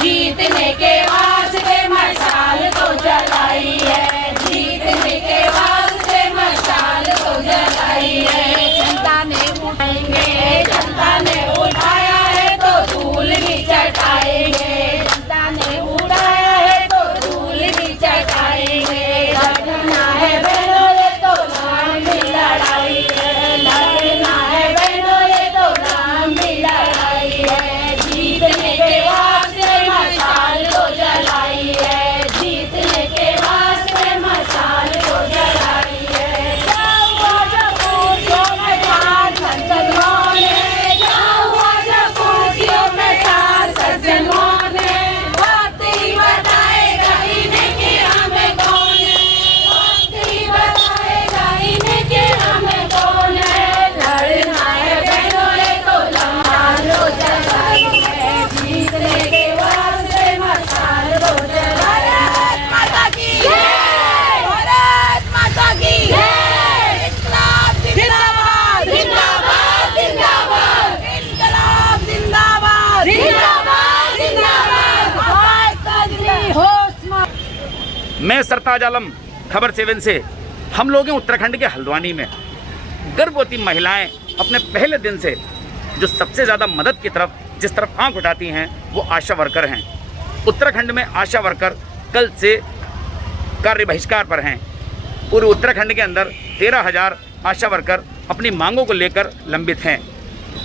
जीतने के वास्ते मशाल तो जलाई है, जीतने के वास्ते मशाल तो जलाई है। जनता ने उठाएंगे, जनता ने उठाया है तो धूल भी चटाएंगे, जनता ने उठाया है तो धूल भी चटाएंगे। लड़ना है बहनों ये तो लंबी लड़ाई है, लड़ना है बहनों ये तो लंबी लड़ाई है। जीतने के वास्ते मशाल तो जलाई है, जीतने के वास्ते मशाल तो जलाई है। क्या हुआ जब कुर्सियों में सांसद जनों ने, क्या हुआ जब कुर्सियों में सांसद जनों ने, वक्त ही बताएगा इन्हें कि हमें कौन है, वक्त ही बताएगा इन्हें कि हमें कौन है। लड़ना है बहनों ये तो मशाल तो जलाई है, जीतने के वास्ते मशाल तो जलाई है। भारत माता की जय, भारत माता की जय। इनकलाब जिंदाबाद, जिंदाबाद जिंदाबाद, इनकलाब जिंदाबाद, जिंदाबाद जिंदाबाद। आवाज ताजरी होश में। मैं सरताज आलम, खबर 7 से। हम लोग हैं उत्तराखंड के हल्द्वानी में। गर्भवती महिलाएं अपने पहले दिन से जो सबसे ज़्यादा मदद की तरफ जिस तरफ आंख उठाती हैं वो आशा वर्कर हैं। उत्तराखंड में आशा वर्कर कल से कार्य बहिष्कार पर हैं। पूरे उत्तराखंड के अंदर 13,000 आशा वर्कर अपनी मांगों को लेकर लंबित हैं।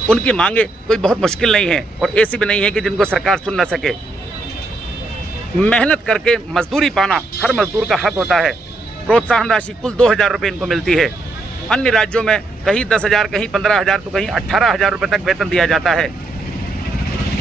उनकी मांगे कोई बहुत मुश्किल नहीं है और ऐसी भी नहीं है कि जिनको सरकार सुन न सके। मेहनत करके मजदूरी पाना हर मजदूर का हक होता है। प्रोत्साहन राशि कुल 2,000 रुपये इनको मिलती है। अन्य राज्यों में कहीं 10,000, कहीं 15,000 तो कहीं 18,000 रुपये तक वेतन दिया जाता है।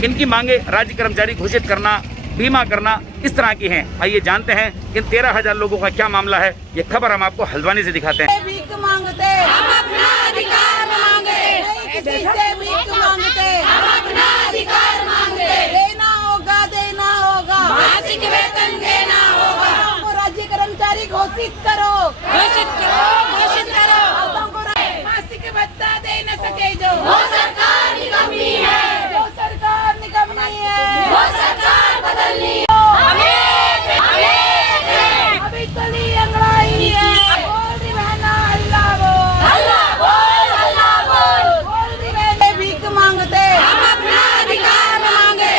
इनकी मांगे राज्य कर्मचारी घोषित करना, बीमा करना, इस तरह की हैं। आइए जानते हैं इन 13,000 लोगों का क्या मामला है। ये खबर हम आपको हल्द्वानी से दिखाते हैं। भीख मांगते, हम अपना अधिकार मांगे, किसी से भीख मांगते, हम अपना अधिकार मांगते। देना होगा, देना होगा, मासिक वेतन देना होगा। हमको राज्य कर्मचारी घोषित करो, घोषित करो, घोषित करो। हमको मासिक भत्ता दे न सके जो, वो सरकार निकम्मी है, वो सरकार निकम्मी है, वो सरकार बदलनी हो। अभी चली अंगड़ाई है, बोल दी बहना हल्ला बोल, हल्ला बोल, हल्ला बोल, बोल दी बहने भीख मांगते, हम अपना अधिकार मांगे,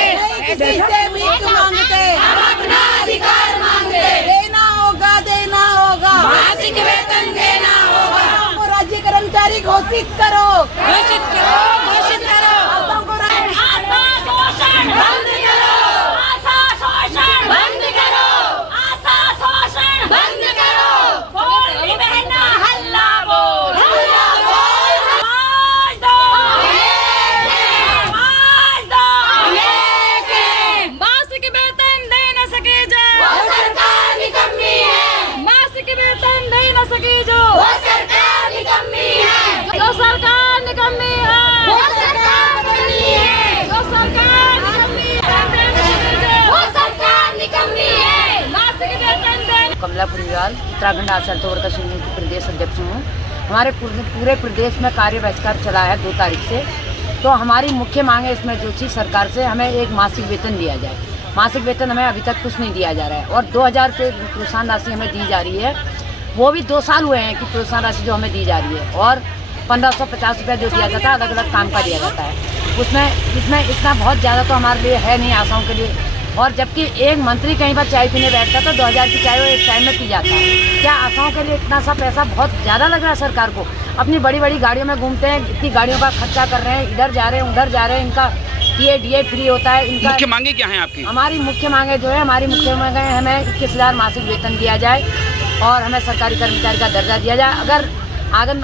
किसी से भीख मांगते, हम अपना अधिकार मांगे। देना होगा, देना होगा, मासिक वेतन देना होगा। हमको राज्य कर्मचारी घोषित करो, घोषित करो, घोषित करो। हमको आशा शोषण बंद करो, आशा शोषण बंद करो, आशा शोषण बंद करो। बोल दी बहना हल्ला बोल, हल्ला बोल। आवाज दो, आवाज दो। मासिक वेतन दे न सके जो, वो सरकार निकम्मी है, मासिक वेतन दे न सके जो, वो सरकार निकम्मी है, जो सरकार निकम्मी है, वो सरकार बदलनी है, जो सरकार निकम्मी है, वो सरकार निकम्मी है, मासिक वेतन दे। कमला पुरीवाल, उत्तराखंड आशा वर्कर संघ की प्रदेश अध्यक्ष हूँ। हमारे पूरे प्रदेश में कार्य बहिष्कार चला है 2 तारीख से। तो हमारी मुख्य मांग है इसमें जो थी सरकार से, हमें एक मासिक वेतन दिया जाए। मासिक वेतन हमें अभी तक कुछ नहीं दिया जा रहा है और 2,000 रुपये प्रोत्साहन राशि हमें दी जा रही है। वो भी 2 साल हुए हैं कि प्रोत्साहन राशि जो हमें दी जा रही है और 1,550 रुपये जो दिया जाता है अलग अलग काम का दिया जाता है। इसमें इतना बहुत ज़्यादा तो हमारे लिए है नहीं आशाओं के लिए। और जबकि एक मंत्री कहीं पर चाय पीने बैठता तो 2,000 की चाय वो एक टाइम में पी जाता है। क्या आशाओं के लिए इतना सा पैसा बहुत ज़्यादा लग रहा है सरकार को? अपनी बड़ी बड़ी गाड़ियों में घूमते हैं, इतनी गाड़ियों का खर्चा कर रहे हैं, इधर जा रहे हैं उधर जा रहे हैं, इनका DA फ्री होता है। इनका मुख्य मांगे क्या हैं आपकी? हमारी मुख्य मांगे जो है, हमारी मुख्य मांगे हमें 21,000 मासिक वेतन दिया जाए और हमें सरकारी कर्मचारी का दर्जा दिया जाए।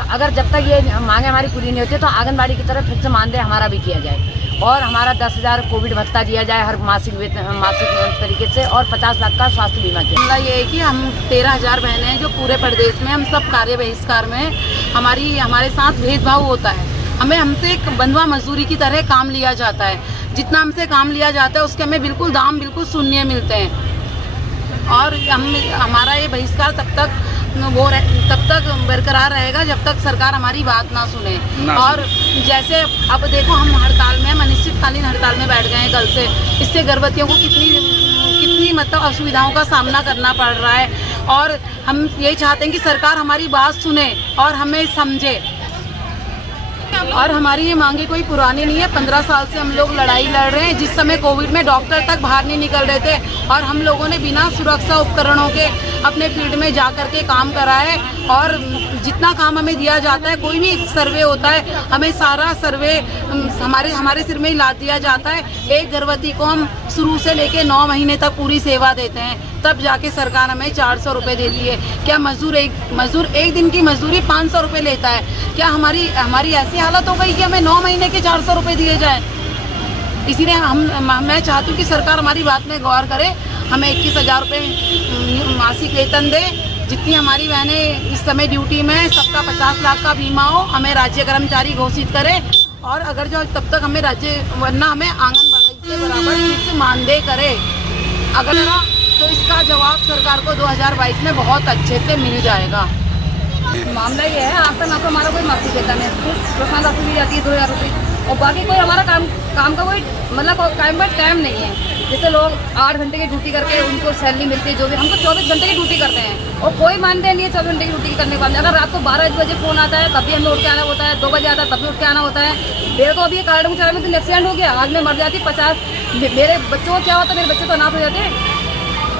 अगर जब तक ये मांगे हमारी पूरी नहीं होती तो आंगनबाड़ी की तरफ फिर से मानदेय हमारा भी किया जाए और हमारा 10,000 कोविड भत्ता दिया जाए हर मासिक तरीके से और 50 लाख का स्वास्थ्य बीमा किया। मामला ये है कि हम 13,000 बहनें हैं जो पूरे प्रदेश में हम सब कार्य बहिष्कार में हमारे साथ भेदभाव होता है। हमसे एक बंधुआ मजदूरी की तरह काम लिया जाता है। जितना हमसे काम लिया जाता है उसके हमें बिल्कुल दाम बिल्कुल शून्य मिलते हैं और हमारा ये बहिष्कार तब तक बरकरार रहेगा जब तक सरकार हमारी बात ना सुने। और जैसे अब देखो हम हड़ताल में हम अनिश्चित आपातकालीन हड़ताल में बैठ गए हैं कल से। इससे गर्भवतियों को कितनी मतलब असुविधाओं का सामना करना पड़ रहा है। और हम यही चाहते हैं कि सरकार हमारी बात सुने और हमें समझे। और हमारी ये मांगे कोई पुरानी नहीं है, 15 साल से हम लोग लड़ाई लड़ रहे हैं। जिस समय कोविड में डॉक्टर तक बाहर नहीं निकल रहे थे और हम लोगों ने बिना सुरक्षा उपकरणों के अपने फील्ड में जा कर के काम करा है। और जितना काम हमें दिया जाता है, कोई भी सर्वे होता है, हमें सारा सर्वे हमारे सिर में ही लाद दिया जाता है। एक गर्भवती को हम शुरू से लेके 9 महीने तक पूरी सेवा देते हैं, तब जाके सरकार हमें 400 रुपये देती है। क्या मजदूर एक दिन की मजदूरी 500 रुपये लेता है? क्या हमारी ऐसी हालत हो गई कि हमें 9 महीने के 400 रुपये दिए जाए? इसीलिए मैं चाहती हूँ कि सरकार हमारी बात में गौर करे, हमें 21,000 रुपये मासिक वेतन दे। जितनी हमारी बहनें इस समय ड्यूटी में, सबका 50 लाख का बीमा हो, हमें राज्य कर्मचारी घोषित करे। और अगर जो तब तक हमें वरना हमें आंगनबाड़ी के बराबर फिक्स मानदेय करे। अगर तो इसका जवाब सरकार को 2022 में बहुत अच्छे से मिल जाएगा। मामला ये है, आज तक आपको हमारा कोई मासिक वेतन है, प्रोत्साहन राशि दी जाती है 2,000 रुपये, और बाकी कोई हमारा काम का कोई मतलब टाइम नहीं है। जैसे लोग 8 घंटे की ड्यूटी करके उनको सैलरी मिलती है, जो भी हमको 24 घंटे की ड्यूटी करते हैं और कोई मानदेय नहीं है 24 घंटे की ड्यूटी करने के बाद। अगर रात को 12 बजे फ़ोन आता है तब भी हमें उठ के आना होता है, 2 बजे आता है तब भी उठ के आना होता है। मेरे को अभी कार्ड मुझे में तो एक्सीडेंट हो गया, आज मैं मर जाती 50। मेरे बच्चों को क्या होता, मेरे बच्चे तो अनाथ हो जाते।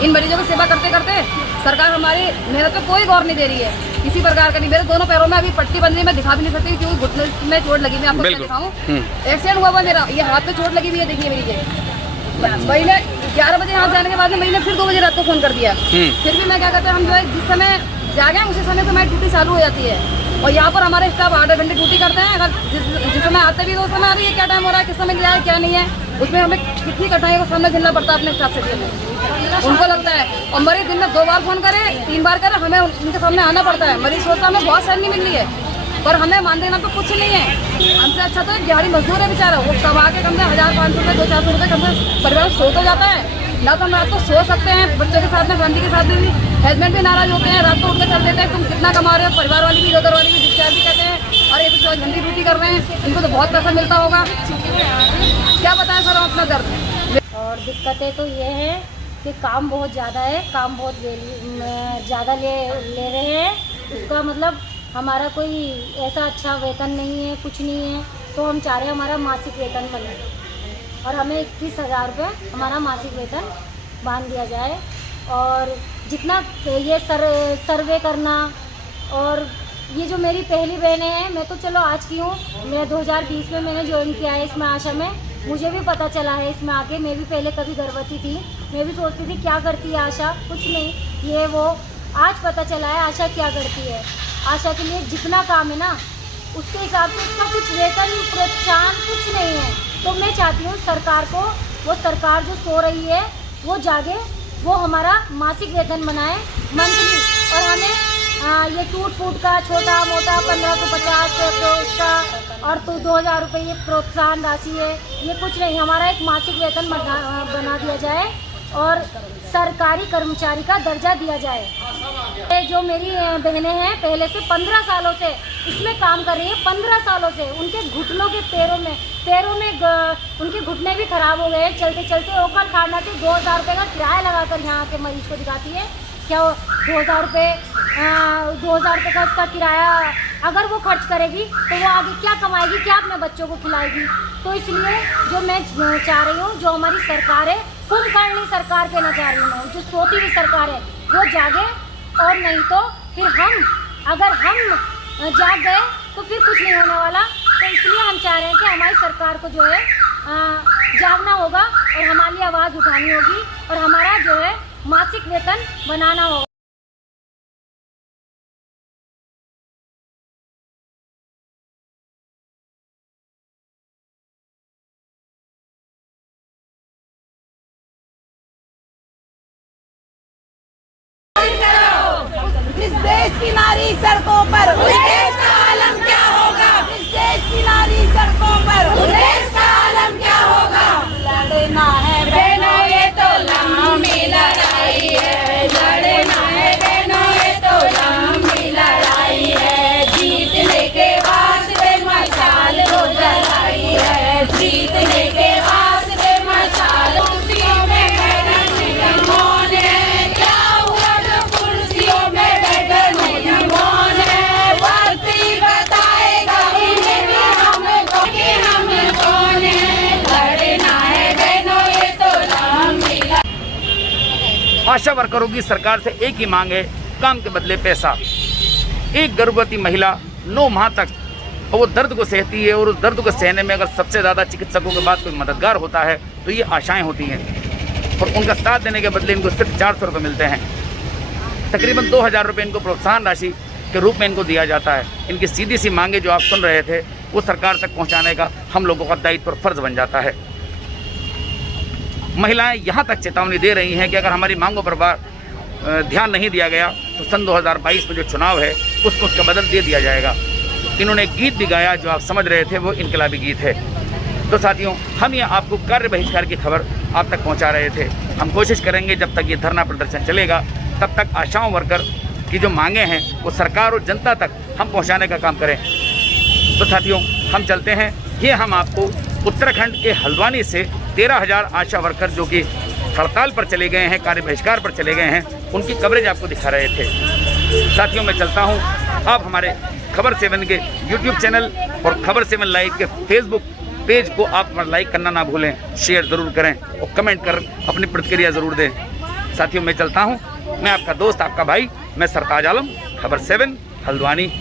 इन मरीजों की सेवा करते करते सरकार हमारी मेहनत पे कोई गौर नहीं दे रही है, किसी प्रकार का नहीं। मेरे दोनों पैरों में अभी पट्टी बंद है, मैं दिखा भी नहीं सकती क्योंकि घुटने में चोट लगी। मैं आपको क्या दिखाऊं, एक्सीडेंट हुआ हुआ मेरा, ये हाथ में चोट लगी हुई है, देखिए मेरी। मैंने 11 बजे यहाँ जाने के बाद में मैंने फिर 2 बजे रात को फ़ोन कर दिया। फिर भी मैं क्या कहते हैं, हम जो है जिस समय जागे उसी समय से हमारी ड्यूटी चालू हो जाती है। और यहाँ पर हमारे स्टाफ 8 घंटे ड्यूटी करते हैं। अगर जिस समय आते भी तो उस समय अरे ये क्या टाइम हो रहा है, किस समय क्या है क्या नहीं है, उसमें हमें कितनी कठिनाइयों का सामना झेलना पड़ता है अपने स्टाफ से। उनको लगता है और मरीज दिन में 2 बार फ़ोन करे, 3 बार करे, हमें उनके सामने आना पड़ता है। मरीज सोचता हमें बहुत सैलरी मिल रही है पर हमें मान देना तो कुछ नहीं है। हमसे अच्छा तो एक दिहाड़ी मजदूर है बेचारा, वो कमा के कम से 1,500 रुपये 200-400 रुपये कम से परिवार सो तो जाता है ना। तो हम रात को सो सकते हैं बच्चों के साथ में, फैमिली के साथ में भी। हस्बैंड भी नाराज होते हैं, रात को उठ कर चल देते हैं, तुम कितना कमा रहे हो। परिवार वाली भी, उधर वाली भी, डिस्चार्ज भी कहते हैं और ये तो 24 घंटे ड्यूटी कर रहे हैं, इनको तो बहुत पैसा मिलता होगा। क्या बताएं सर अपना दर्द। और दिक्कतें तो ये है कि काम बहुत ज़्यादा है, काम बहुत ज़्यादा ले रहे हैं। उसका मतलब हमारा कोई ऐसा अच्छा वेतन नहीं है, कुछ नहीं है। तो हम चाह रहे हैं हमारा मासिक वेतन बने और हमें 21,000 रुपये हमारा मासिक वेतन बांध दिया जाए। और जितना ये सर्वे करना, और ये जो मेरी पहली बहनें हैं, मैं तो चलो आज की हूँ, मैं 2020 में मैंने ज्वाइन किया है इसमें आशा में। मुझे भी पता चला है इसमें आके, मैं भी पहले कभी गर्भवती थी, मैं भी सोचती थी क्या करती है आशा, कुछ नहीं, ये वो। आज पता चला है आशा क्या करती है। आशा के लिए जितना काम है ना उसके हिसाब से उसका कुछ वेतन प्रोत्साहन कुछ नहीं है। तो मैं चाहती हूँ सरकार को, वो सरकार जो सो रही है वो जागे, वो हमारा मासिक वेतन बनाए मंथली। और हमें ये टूट फूट का छोटा मोटा 1550 का और तो 2,000 रुपये ये प्रोत्साहन राशि है, ये कुछ नहीं, हमारा एक मासिक वेतन बना दिया जाए और सरकारी कर्मचारी का दर्जा दिया जाए। ये जो मेरी बहनें हैं पहले से 15 सालों से इसमें काम कर रही हैं, 15 सालों से। उनके घुटनों के पैरों में उनके घुटने भी खराब हो गए हैं चलते चलते। ओखल खाना से 2,000 रुपये का किराया लगाकर यहाँ के मरीज को दिखाती है। क्या 2,000 रुपये का उसका किराया अगर वो खर्च करेगी तो वो आगे क्या कमाएगी, क्या अपने बच्चों को खिलाएगी। तो इसलिए जो मैं चाह रही हूँ, जो हमारी सरकार है, कुंभकर्णी सरकार कहना चाह रही हूँ मैं, जो सोती हुई सरकार है वो जागे। और नहीं तो फिर अगर हम जाग गए तो फिर कुछ नहीं होने वाला। तो इसलिए हम चाह रहे हैं कि हमारी सरकार को जो है जागना होगा और हमारी आवाज़ उठानी होगी और हमारा जो है मासिक वेतन बनाना होगा। इस देश की नारी सड़कों पर, उस देश का आलम क्या होगा। इस देश की नारी सड़कों पर, उस देश का आलम क्या होगा। लड़ना है बहनों ये तो लंबी लड़ाई है, लड़ना है बहनों ये तो लंबी लड़ाई है। जीतने के वास्ते मशाल वो जलाई है, जीतने के आशा वर्करों की सरकार से एक ही मांग है, काम के बदले पैसा। एक गर्भवती महिला 9 माह तक वो दर्द को सहती है, और उस दर्द को सहने में अगर सबसे ज़्यादा चिकित्सकों के बाद कोई मददगार होता है तो ये आशाएं होती हैं, और उनका साथ देने के बदले इनको सिर्फ 400 रुपये मिलते हैं। तकरीबन 2000 रुपये इनको प्रोत्साहन राशि के रूप में इनको दिया जाता है। इनकी सीधी सी मांगे जो आप सुन रहे थे वो सरकार तक पहुंचाने का हम लोगों का दायित्व और फर्ज बन जाता है। महिलाएं यहाँ तक चेतावनी दे रही हैं कि अगर हमारी मांगों पर ध्यान नहीं दिया गया तो सन 2022 में जो चुनाव है उसको उसका बदल दे दिया जाएगा। इन्होंने गीत भी गाया जो आप समझ रहे थे, वो इनकलाबी गीत है। तो साथियों, हम ये आपको कार्य बहिष्कार की खबर आप तक पहुंचा रहे थे। हम कोशिश करेंगे जब तक ये धरना प्रदर्शन चलेगा तब तक आशाओं वर्कर की जो मांगे हैं वो सरकार और जनता तक हम पहुंचाने का काम करें। तो साथियों, हम चलते हैं। ये हम आपको उत्तराखंड के हल्द्वानी से 13,000 आशा वर्कर जो कि हड़ताल पर चले गए हैं, कार्य बहिष्कार पर चले गए हैं, उनकी कवरेज आपको दिखा रहे थे। साथियों, मैं चलता हूँ। आप हमारे खबर 7 के YouTube चैनल और खबर 7 लाइव के Facebook पेज को आप लाइक करना ना भूलें, शेयर ज़रूर करें और कमेंट कर अपनी प्रतिक्रिया ज़रूर दें। साथियों, मैं चलता हूँ। मैं आपका दोस्त, आपका भाई, मैं सरताज आलम, खबर 7 हल्द्वानी।